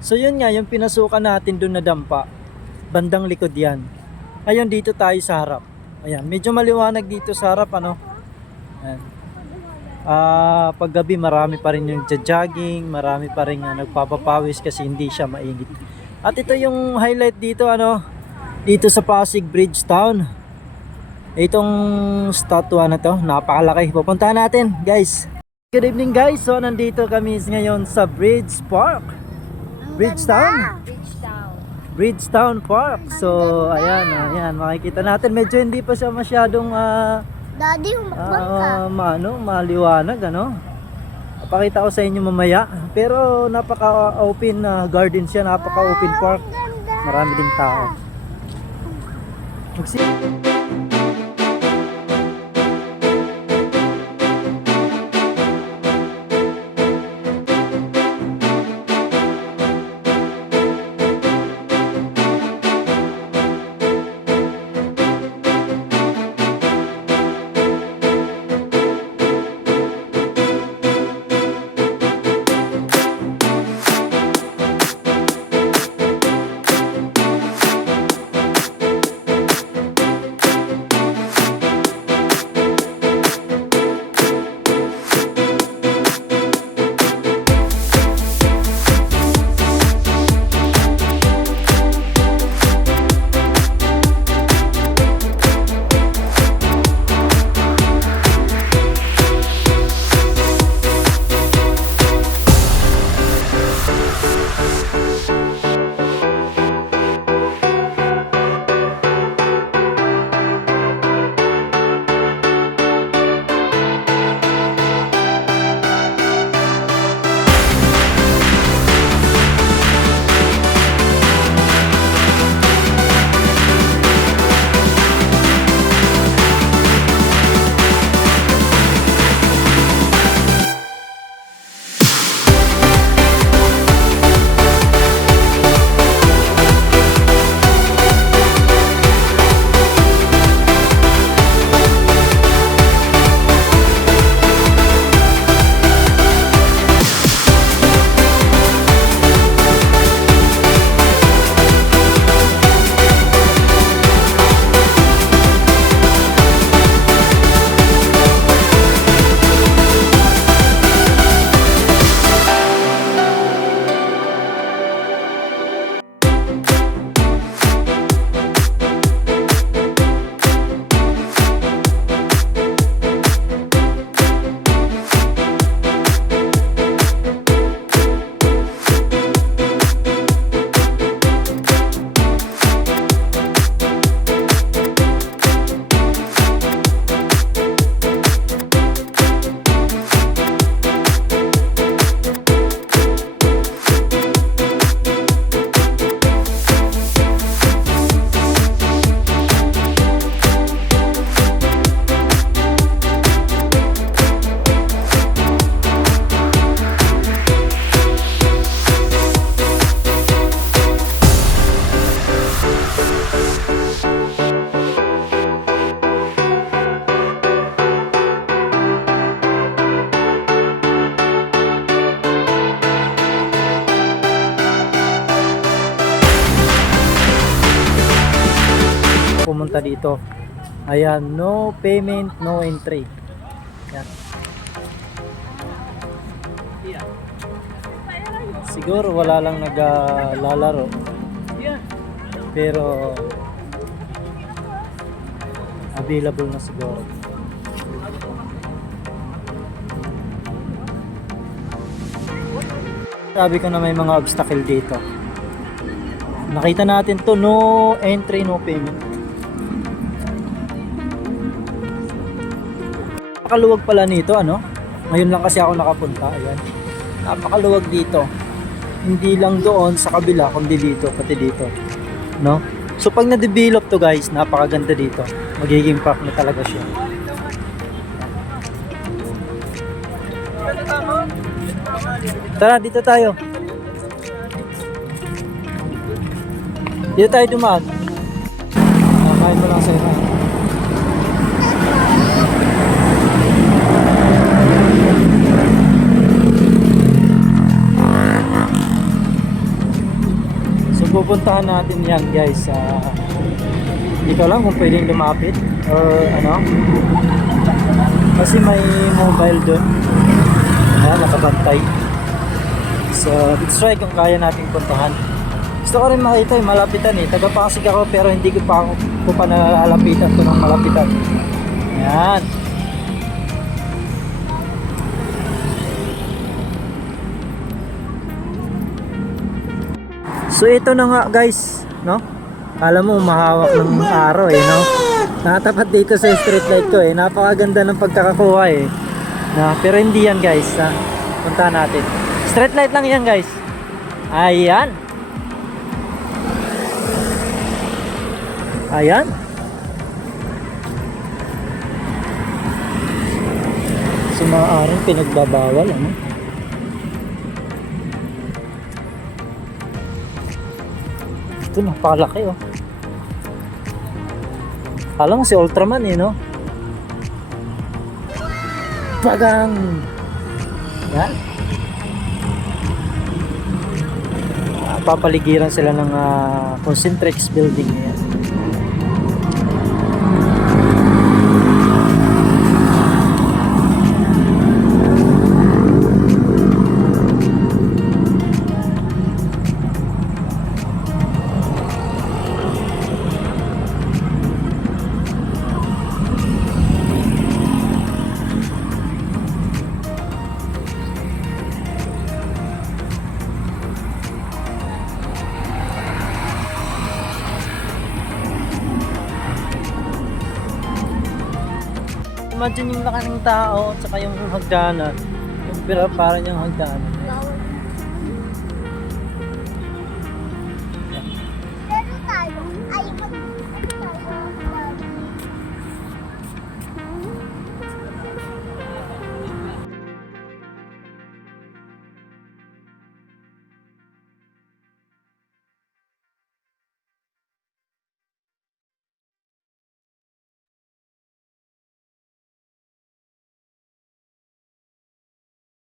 So yun nga, yung pinasukan natin doon na dampa, bandang likod yan. Ayun, dito tayo sa harap. Ayan, medyo maliwanag dito sa harap, ano. Ayan. Paggabi marami pa rin yung jogging, marami pa rin nagpapapawis kasi hindi siya mainit. At ito yung highlight dito, ano, dito sa Pasig Bridge Town. Itong statua na to, napakalaki. Pupuntahan natin, guys. Good evening, guys. So nandito kami ngayon sa Bridge Park. Bridgetown? Bridgetown Park. So, ayan, makikita natin. Medyo hindi pa siya masyadong Daddy, humakbang ka. maliwanag, ano. Pakita ko sa inyo mamaya. Pero napaka-open garden siya, napaka-open park. Marami ding tao. Pumunta dito. Ayan, no payment, no entry. Ayan. Siguro wala lang naglalaro. Pero available na siguro. Sabi ko na may mga obstacle dito. Nakita natin to, no entry, no payment. Napakaluwag pala nito, ano? Ngayon lang kasi ako nakapunta. Ayan. Napakaluwag dito. Hindi lang doon sa kabila, kundi dito, pati dito. No? So pag na-develop to, guys, napakaganda dito. Magiging park na talaga siya. Tara, dito tayo. Dito tayo dumaan. Kain mo lang sa ina. pupuntahan natin yan guys. Hindi ko alam kung pwedeng lumapit or ano. Kasi may mobile doon. Ayan, nakabantay. So, let's try kung kaya natin puntahan. Gusto ko rin makita yung malapitan eh. Taga-Pasig ako pero hindi ko pa nalalapitan ito ng malapitan. Ayan. So ito na nga guys, no? Kala mo mahawak ng araw eh, no? Nakatapat dito sa street light ko eh. Napakaganda ng pagkakakuha eh. Na, pero hindi yan guys. Punta natin. Street light lang yan guys. Ayan. Ayan. So mga araw pinagbabawal ano? Ito napakalaki oh. Alam mo si Ultraman eh no? Pagang. Yan. Papaligiran sila ng Concentrix building yan. Imagine yung laki ng tao at saka yung hagdanan. Yung parang yung hagdanan.